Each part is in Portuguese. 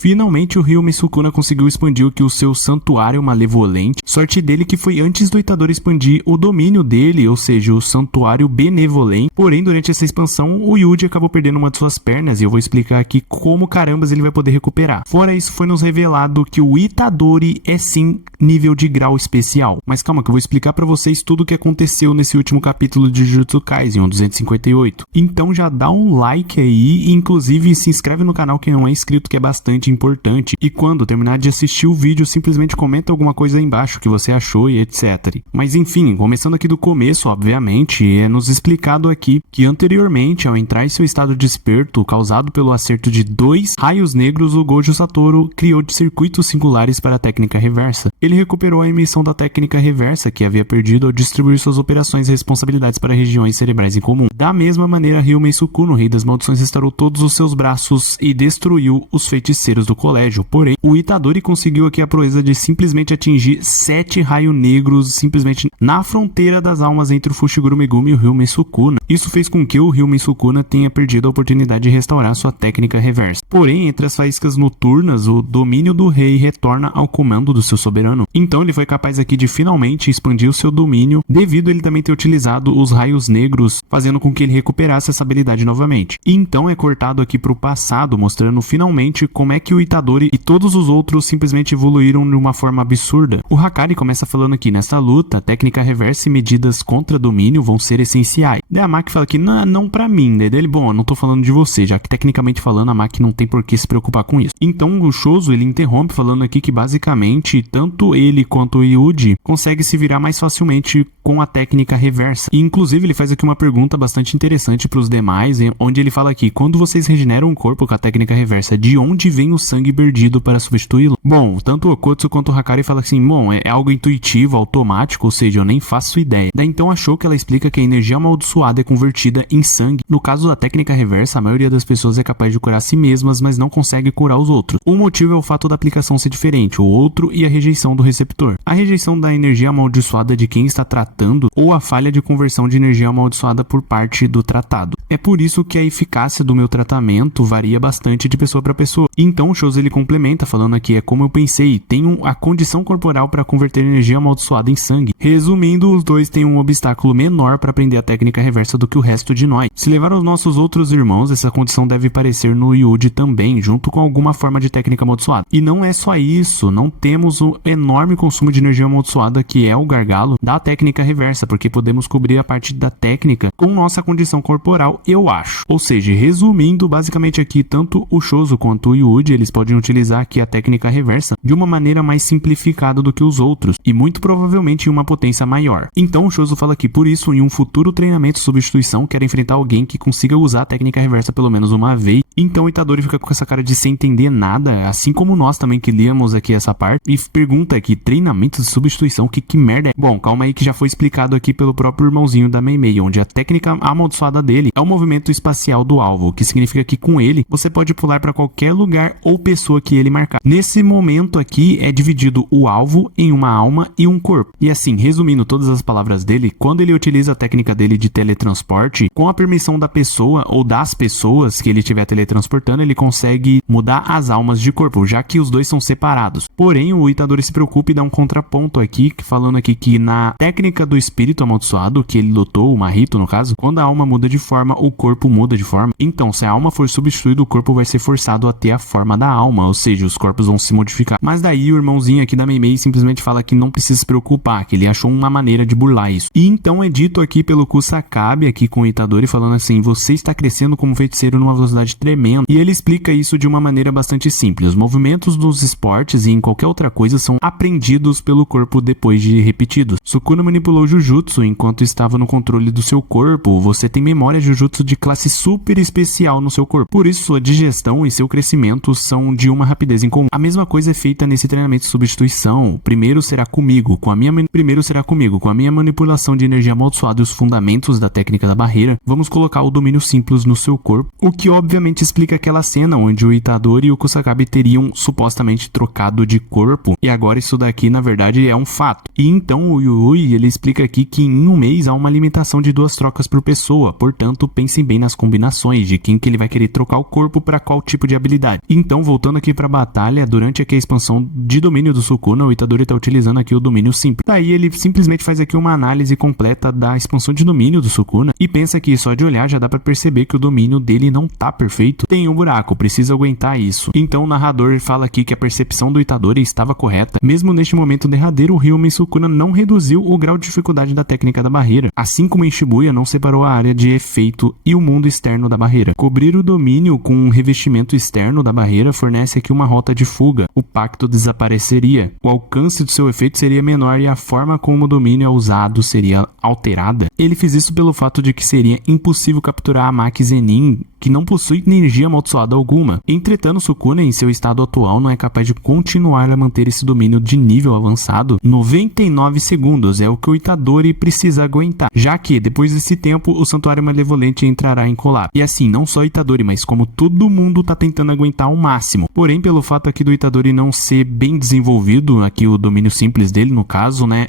Finalmente o Ryuma Sukuna conseguiu expandir o seu santuário malevolente. Sorte dele que foi antes do Itadori expandir o domínio dele, ou seja, o santuário benevolente. Porém, durante essa expansão, o Yuji acabou perdendo uma de suas pernas e eu vou explicar aqui como carambas ele vai poder recuperar. Fora isso, foi nos revelado que o Itadori é sim nível de grau especial. Mas calma que eu vou explicar pra vocês tudo o que aconteceu nesse último capítulo de Jujutsu Kaisen, o 258. Então já dá um like aí e inclusive se inscreve no canal quem não é inscrito, que é bastante importante. E quando terminar de assistir o vídeo, simplesmente comenta alguma coisa aí embaixo que você achou e etc. Mas enfim, começando aqui do começo, obviamente, é nos explicado aqui que anteriormente, ao entrar em seu estado de desperto, causado pelo acerto de 2 raios negros, o Gojo Satoru criou circuitos singulares para a técnica reversa. Ele recuperou a emissão da técnica reversa que havia perdido ao distribuir suas operações e responsabilidades para regiões cerebrais em comum. Da mesma maneira, Ryuma Sukuna, o rei das maldições, restaurou todos os seus braços e destruiu os feiticeiros do colégio. Porém, o Itadori conseguiu aqui a proeza de simplesmente atingir 7 raios negros simplesmente na fronteira das almas entre o Fushiguro Megumi e o Ryuma Sukuna. Isso fez com que o Ryuma Sukuna tenha perdido a oportunidade de restaurar sua técnica reversa. Porém, entre as faíscas noturnas, o domínio do rei retorna ao comando do seu soberano. Então ele foi capaz aqui de finalmente expandir o seu domínio, devido a ele também ter utilizado os raios negros, fazendo com que ele recuperasse essa habilidade novamente. E então é cortado aqui para o passado, mostrando finalmente como é que o Itadori e todos os outros simplesmente evoluíram de uma forma absurda. O Hakari começa falando aqui: nesta luta, técnica reversa e medidas contra domínio vão ser essenciais. Daí a Maki fala que não pra mim. Daí ele, bom, eu não tô falando de você, já que tecnicamente falando a Maki não tem por que se preocupar com isso. Então o Shoso ele interrompe falando aqui que basicamente tanto ele quanto o Yuji consegue se virar mais facilmente com a técnica reversa. E inclusive ele faz aqui uma pergunta bastante interessante para os demais, onde ele fala aqui: quando vocês regeneram um corpo com a técnica reversa, de onde vem o sangue perdido para substituí-lo? Bom, tanto o Okotsu quanto o Hakari fala assim: bom, é algo intuitivo, automático, ou seja, eu nem faço ideia. Daí então achou que ela explica que a energia amaldiçoada é convertida em sangue. No caso da técnica reversa, a maioria das pessoas é capaz de curar a si mesmas, mas não consegue curar os outros. O motivo é o fato da aplicação ser diferente, o outro e a rejeição do receptor. A rejeição da energia amaldiçoada de quem está tratando ou a falha de conversão de energia amaldiçoada por parte do tratado. É por isso que a eficácia do meu tratamento varia bastante de pessoa para pessoa. Então o Shoso ele complementa falando aqui: é como eu pensei, tenho a condição corporal para converter energia amaldiçoada em sangue. Resumindo, os dois têm um obstáculo menor para aprender a técnica reversa do que o resto de nós. Se levar os nossos outros irmãos, essa condição deve aparecer no Yuji também, junto com alguma forma de técnica amaldiçoada. E não é só isso, não temos um enorme consumo de energia amaldiçoada, que é o gargalo da técnica reversa, porque podemos cobrir a parte da técnica com nossa condição corporal, eu acho. Ou seja, resumindo, basicamente aqui, tanto o Shoso quanto o Yuji, eles podem utilizar aqui a técnica reversa de uma maneira mais simplificada do que os outros, e muito provavelmente em uma potência maior. Então o Shoso fala que por isso, em um futuro treinamento substituição, quer enfrentar alguém que consiga usar a técnica reversa pelo menos uma vez. Então o Itadori fica com essa cara de sem entender nada, assim como nós também que líamos aqui essa parte, e pergunta aqui: treinamento de substituição, que merda é? Bom, calma aí que já foi explicado aqui pelo próprio irmãozinho da Mei Mei, onde a técnica amaldiçoada dele é o movimento espacial do alvo, que significa que com ele você pode pular para qualquer lugar ou pessoa que ele marcar. Nesse momento aqui é dividido o alvo em uma alma e um corpo. E assim, resumindo todas as palavras dele, quando ele utiliza a técnica dele de teletransporte, com a permissão da pessoa ou das pessoas que ele estiver teletransportando, ele consegue mudar as almas de corpo, já que os dois são separados. Porém, o Itadori se preocupa e dá um contraponto aqui, falando aqui que na técnica do espírito amaldiçoado, que ele lutou, o Mahito no caso, quando a alma muda de forma, o corpo muda de forma. Então, se a alma for substituída, o corpo vai ser forçado a ter a forma da alma, ou seja, os corpos vão se modificar. Mas daí o irmãozinho aqui da Mei Mei simplesmente fala que não precisa se preocupar, que ele achou uma maneira de burlar isso. E então é dito aqui pelo Kusakabe, aqui com o Itadori, falando assim: você está crescendo como feiticeiro numa velocidade tremenda. E ele explica isso de uma maneira bastante simples. Os movimentos dos esportes e em qualquer outra coisa são aprendidos pelo corpo depois de repetidos. Sukuna manipulou Jujutsu enquanto estava no controle do seu corpo. Você tem memória Jujutsu de classe super especial no seu corpo. Por isso, sua digestão e seu crescimento são de uma rapidez incomum. A mesma coisa é feita nesse treinamento de substituição. Primeiro será comigo, com a minha manipulação de energia amaldiçoada e os fundamentos da técnica da barreira, vamos colocar o domínio simples no seu corpo, o que obviamente explica aquela cena onde o Itadori e o Kusakabe teriam supostamente trocado de de corpo, e agora isso daqui na verdade é um fato. E então o Yui, ele explica aqui que em um mês há uma limitação de 2 trocas por pessoa, portanto pensem bem nas combinações de quem que ele vai querer trocar o corpo para qual tipo de habilidade. Então, voltando aqui para a batalha, durante aqui a expansão de domínio do Sukuna, o Itadori está utilizando aqui o domínio simples. Daí ele simplesmente faz aqui uma análise completa da expansão de domínio do Sukuna e pensa que só de olhar já dá para perceber que o domínio dele não tá perfeito, tem um buraco, precisa aguentar isso. Então o narrador fala aqui que a percepção do Itadori estava correta. Mesmo neste momento derradeiro, o Ryumen Sukuna não reduziu o grau de dificuldade da técnica da barreira, assim como em Shibuya não separou a área de efeito e o mundo externo da barreira. Cobrir o domínio com um revestimento externo da barreira fornece aqui uma rota de fuga. O pacto desapareceria, o alcance do seu efeito seria menor e a forma como o domínio é usado seria alterada. Ele fez isso pelo fato de que seria impossível capturar a Maki Zenin, que não possui energia amaldiçoada alguma. Entretanto, Sukuna, em seu estado atual, não é capaz de continuar a manter esse domínio de nível avançado. 99 segundos é o que o Itadori precisa aguentar, já que, depois desse tempo, o Santuário Malevolente entrará em colapso. E assim, não só o Itadori, mas como todo mundo tá tentando aguentar ao máximo. Porém, pelo fato aqui do Itadori não ser bem desenvolvido, aqui o domínio simples dele, no caso, né,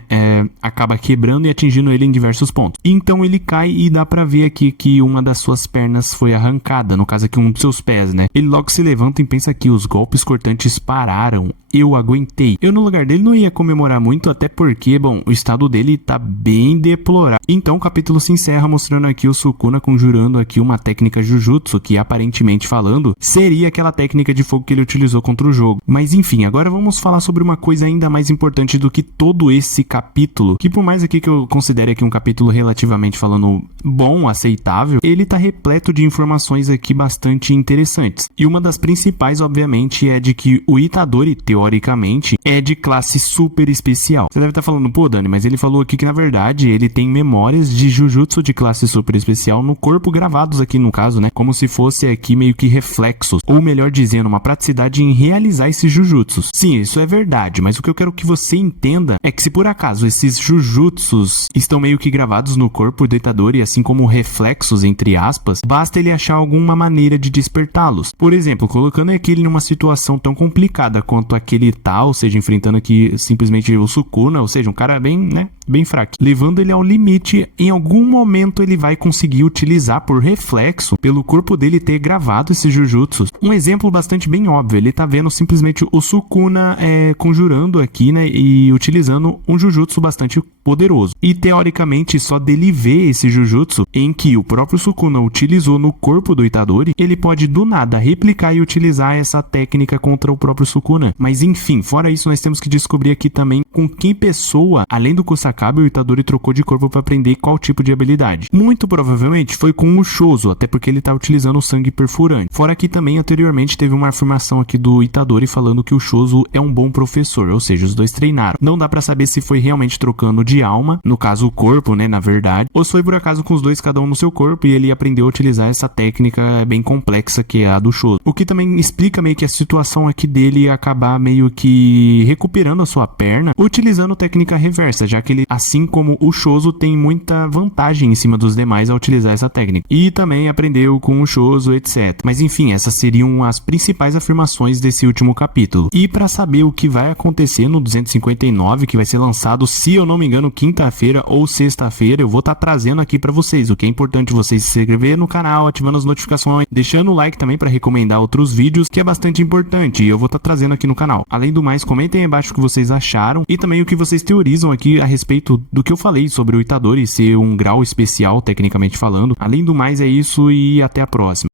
acaba quebrando e atingindo ele em diversos pontos. Então ele cai e dá pra ver aqui que uma das suas pernas foi arrancada, no caso aqui um dos seus pés, né. Ele logo se levanta e pensa que os golpes cortantes pararam. Eu aguentei. Eu no lugar dele não ia comemorar muito, até porque, bom, o estado dele tá bem deplorável. Então o capítulo se encerra mostrando aqui o Sukuna conjurando aqui uma técnica Jujutsu, que aparentemente falando, seria aquela técnica de fogo que ele utilizou contra o jogo. Mas enfim, agora vamos falar sobre uma coisa ainda mais importante do que todo esse capítulo, que por mais aqui que eu considere aqui um capítulo relativamente falando bom, aceitável, ele tá repleto de informações aqui bastante interessantes. E uma das principais, obviamente, é de que o Itadori, teoricamente, é de classe super especial. Você deve estar falando, pô, Dani, mas ele falou aqui que na verdade ele tem memórias de Jujutsu de classe super especial no corpo gravados aqui no caso, né? Como se fosse aqui meio que reflexos, ou melhor dizendo, uma praticidade em realizar esses Jujutsus. Sim, isso é verdade, mas o que eu quero que você entenda é que se por acaso esses Jujutsus estão meio que gravados no corpo do Itadori, assim como reflexos, entre aspas, basta ele achar alguma maneira de despertá-los. Por exemplo, colocando aquele numa situação tão complicada quanto aquele tá, ou seja, enfrentando aqui simplesmente o Sukuna, ou seja, um cara bem, né, bem fraco, levando ele ao limite, em algum momento ele vai conseguir utilizar por reflexo, pelo corpo dele ter gravado esses Jujutsus. Um exemplo bastante bem óbvio, ele tá vendo simplesmente o Sukuna conjurando aqui, né, e utilizando um Jujutsu bastante poderoso. E teoricamente, só dele ver esse Jujutsu, em que o próprio Sukuna utilizou no corpo do Itadori, ele pode do nada replicar e utilizar essa técnica contra o próprio Sukuna. Mas enfim, fora isso, nós temos que descobrir aqui também com que pessoa, além do Kusakabe, o Itadori trocou de corpo para aprender qual tipo de habilidade. Muito provavelmente foi com o Shoso, até porque ele tá utilizando o sangue perfurante. Fora que também anteriormente teve uma afirmação aqui do Itadori falando que o Shoso é um bom professor, ou seja, os dois treinaram. Não dá pra saber se foi realmente trocando de alma, no caso o corpo, né, na verdade, ou se foi por acaso com os dois cada um no seu corpo e ele aprendeu a utilizar essa técnica bem complexa que é a do Shoso. O que também explica meio que a situação aqui dele acabar meio que recuperando a sua perna, utilizando técnica reversa, já que ele, assim como o Shoso, tem muita vantagem em cima dos demais ao utilizar essa técnica. E também aprendeu com o Shoso, etc. Mas enfim, essas seriam as principais afirmações desse último capítulo. E para saber o que vai acontecer no 259, que vai ser lançado, se eu não me engano, quinta-feira ou sexta-feira, eu vou estar trazendo aqui para vocês. O que é importante vocês se inscrever no canal, ativando as notificações, deixando o like também para recomendar outros vídeos, que é bastante importante e eu vou estar trazendo aqui no canal. Além do mais, comentem aí embaixo o que vocês acharam e também o que vocês teorizam aqui a respeito do que eu falei sobre o Itadori ser um grau especial, tecnicamente falando. Além do mais, é isso e até a próxima.